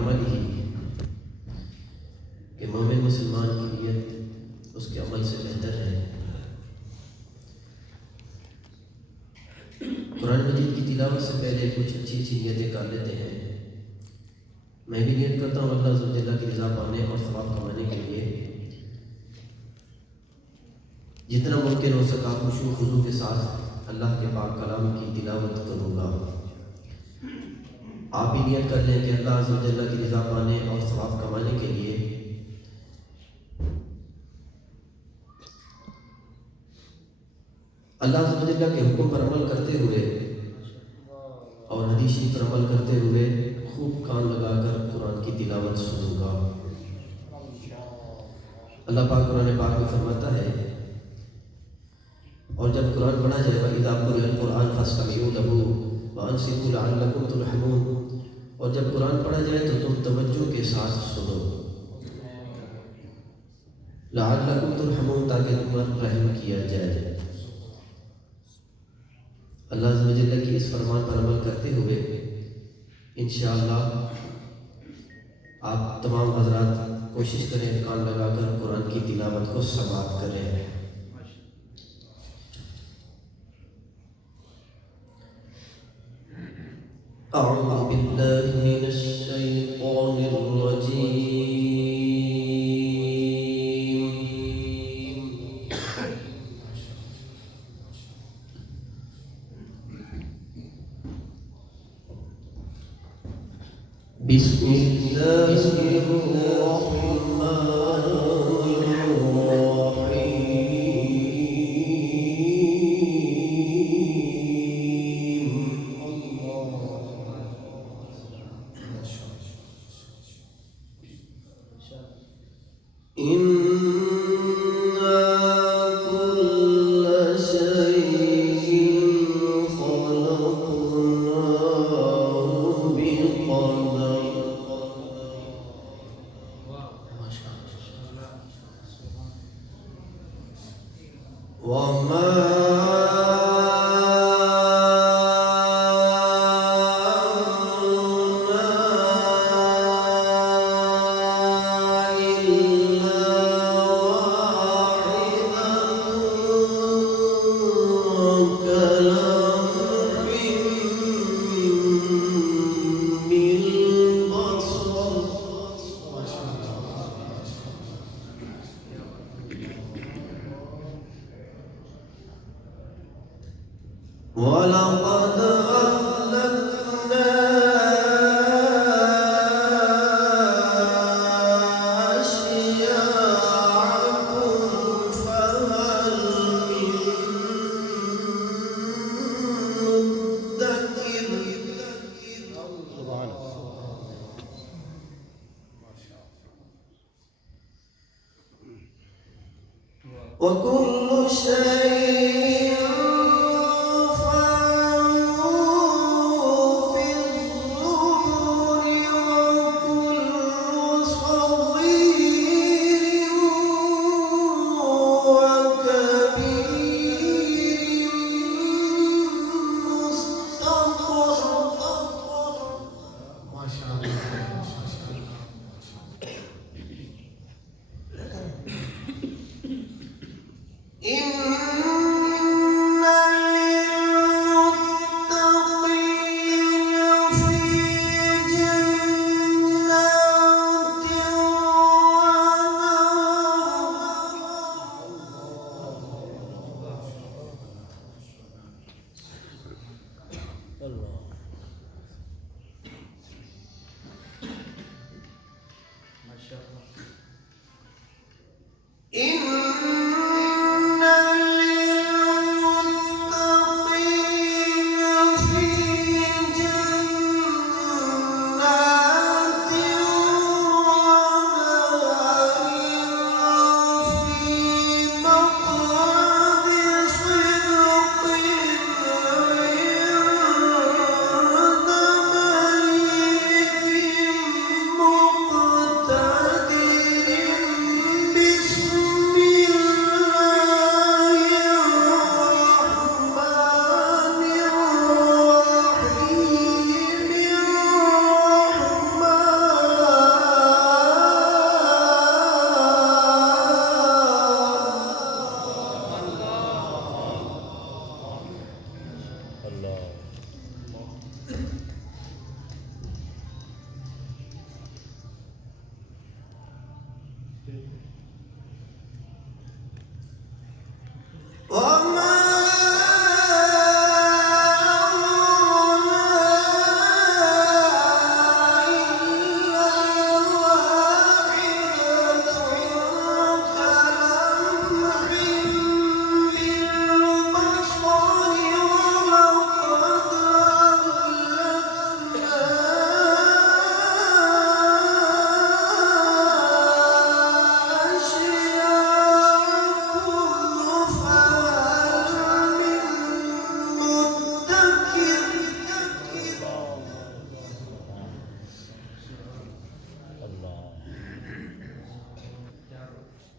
अमलिही, कि मोमिन मुसलमान की नीयत उसके अमल से बेहतर है। कुरान मजीद की तिलावत से पहले कुछ अच्छी अच्छी नीयतें कर लेते हैं। मैं भी नियत करता हूँ अल्लाह अज़्ज़ा वजल्ला की रज़ा पाने और सवाब कमाने के लिए जितना मुमकिन हो सका खुशू खुजू के साथ अल्लाह के पाक कलाम की तिलावत करूँगा। आप भी नियत कर लें कि अल्लाह अज़्ज़ा वजल्ला की रज़ा पाने और सवाब कमाने के लिए अल्लाह अज़्ज़ा वजल्ला के हुक्म पर अमल करते हुए और हदीस शरीफ पर अमल करते हुए खूब कान लगाकर कुरान की तिलावत सुनूंगा। अल्लाह पाक कुरान पाक में फरमाता है, और जब कुरान पढ़ा जाए वइज़ा क़ुरिअल क़ुरआन फ़स्तमिऊ लहू व अंसितू लअल्लकुम तुरहमून, और जब कुरान पढ़ा जाए तो तुम तवज्जो के साथ सुनो, लअल्लकुम तुरहमून, ताकि तुम पर रहम किया जाए। अल्लाह अज़्ज़ा वजल्ला की इस फरमान पर अमल करते हुए इंशाअल्लाह आप तमाम हज़रात कोशिश करें कान लगाकर कुरान की तिलावत को समाअत करें। अऊज़ु बिल्लाहि मिनश शैतानिर रजीम।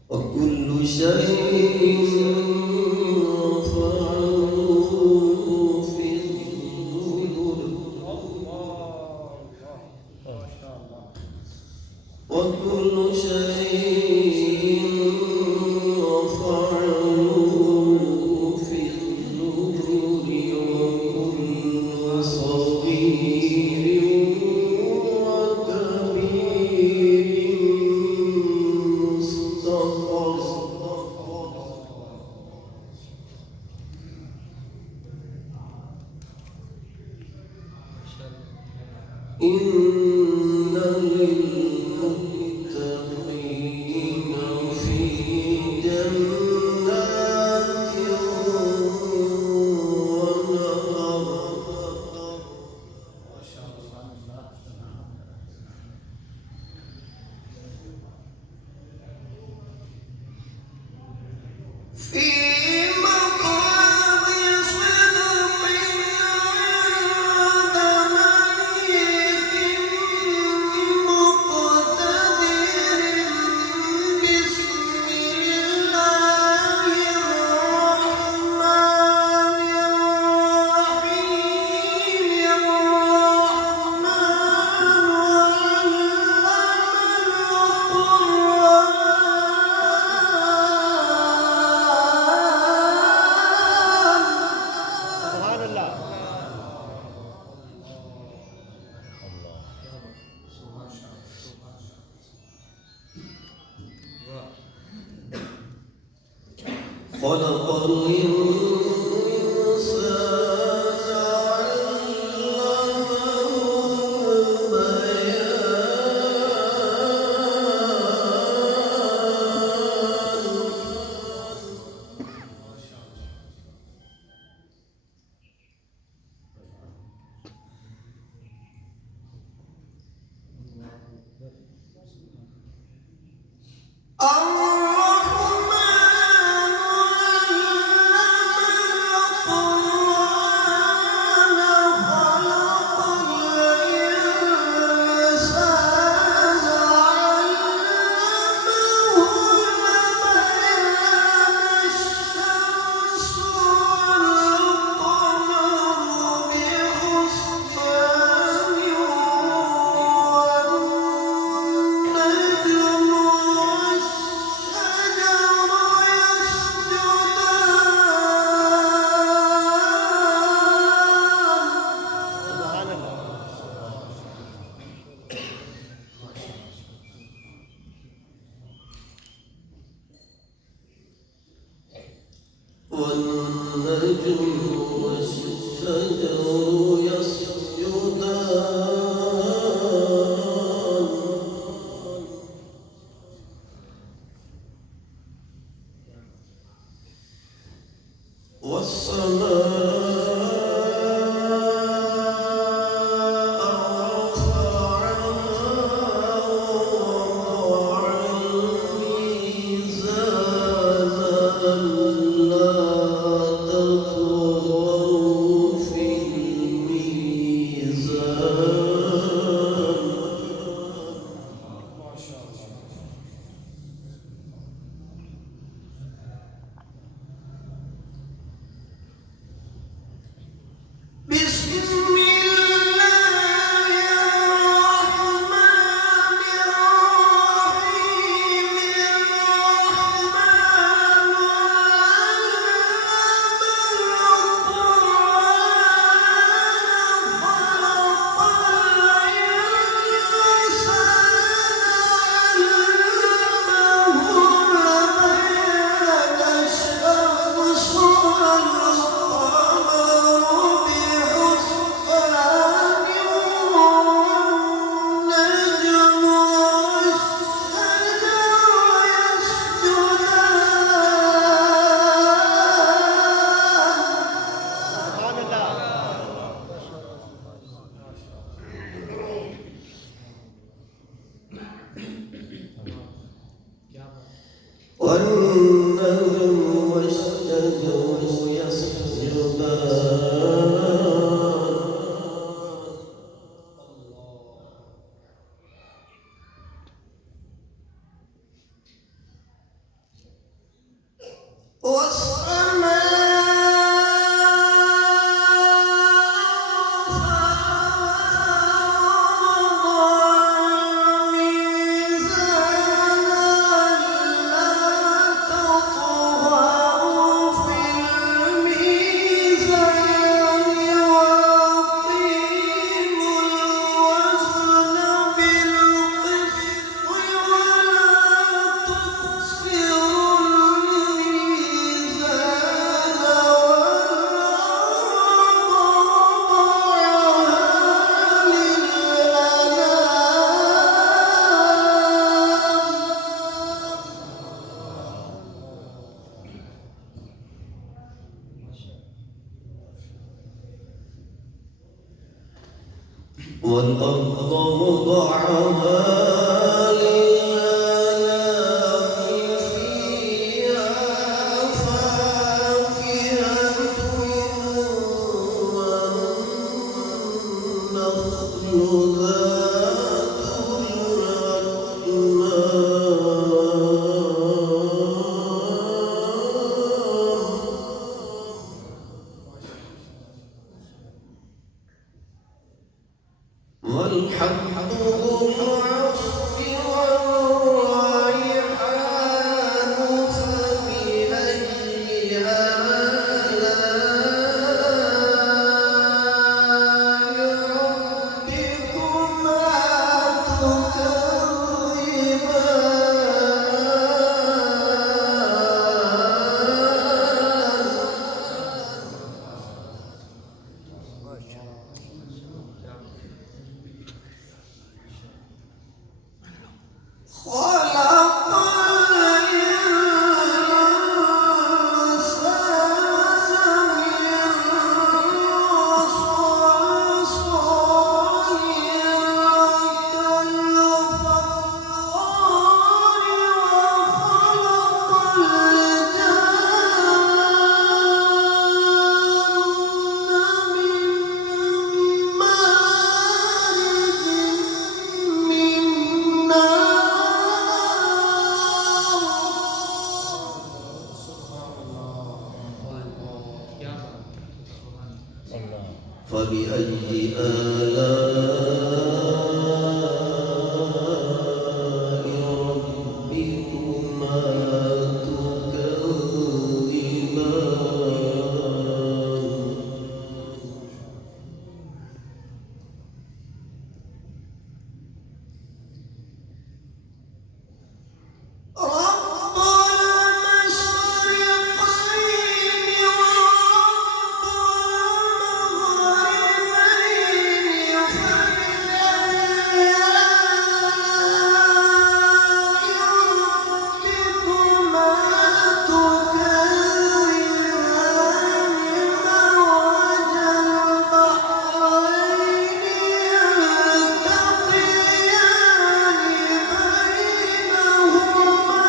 وكل شيء فعلوه في الزبر وكل شيء فعلوه في الزبر وكل صغير وكبير إن للمتقين في جنات ونهر في خلق الإنسان علمه والنجم والشجر يسجدان والسماء رفعها ووضع الميزان لا تطغوا في والنجم والشجر يسجدان والأرض وضعها للأنام فيها فاكهة والنخل ذات والحب ذو العصف والريحان فبأي آلاء ربكما فبأي آلاء ربكما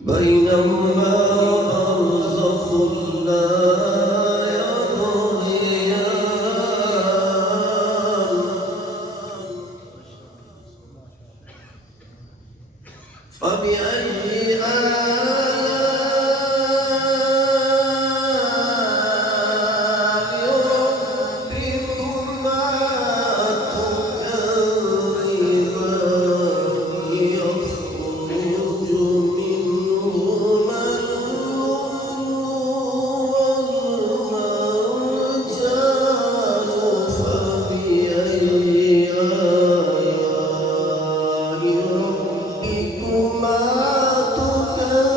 بينهما برزخ لا يبغيان فبأي آلاء ربكما تكذبان يخرج منهما اللؤلؤ والمرجان فبأي آلاء ربكما تكذبان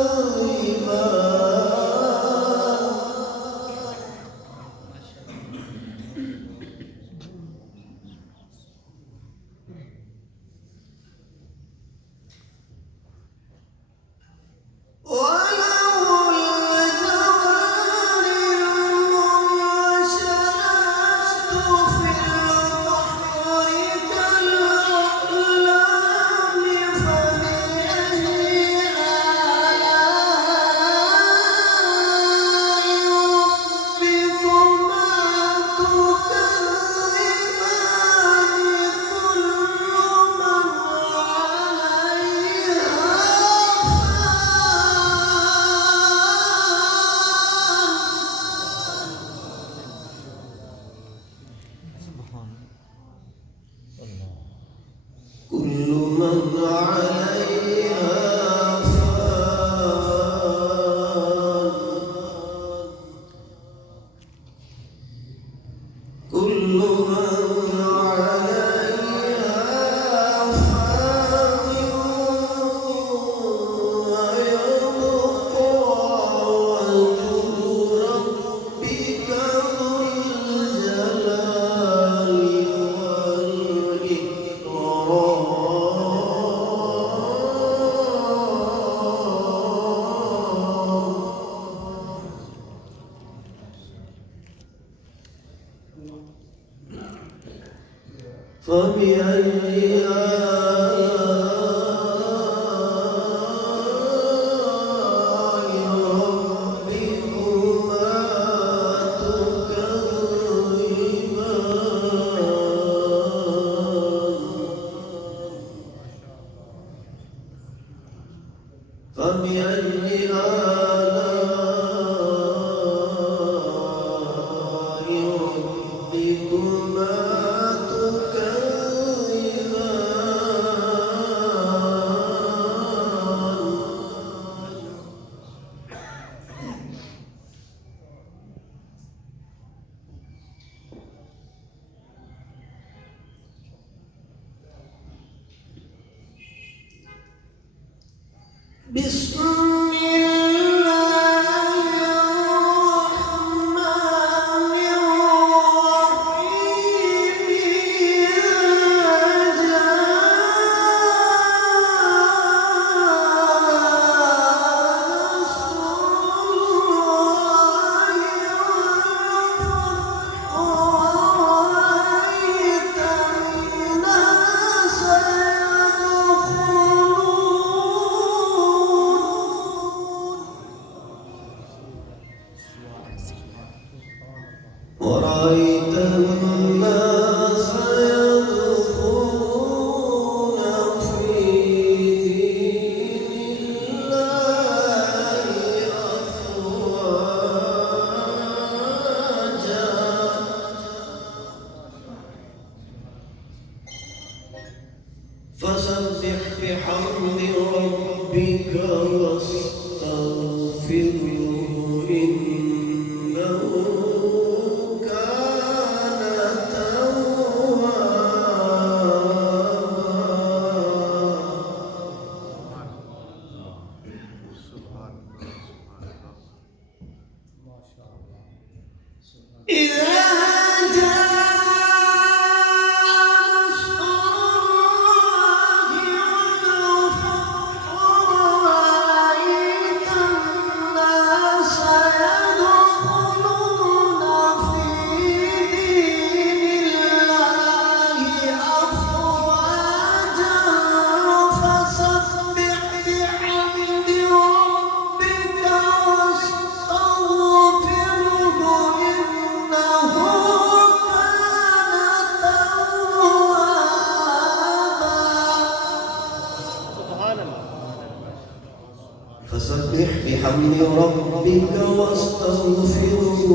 فبأي بسم الله الرحمن الرحيم ورأيت الناس يدخلون في دين الله أفواجا فسبح بحمد ربك واستغفره إنه إذا جاء نصر الله والفتح ورأيت الناس يدخلون في دين الله أفواجا فسبح بحمد ربك واستغفره فسبح بحمد ربك واستغفره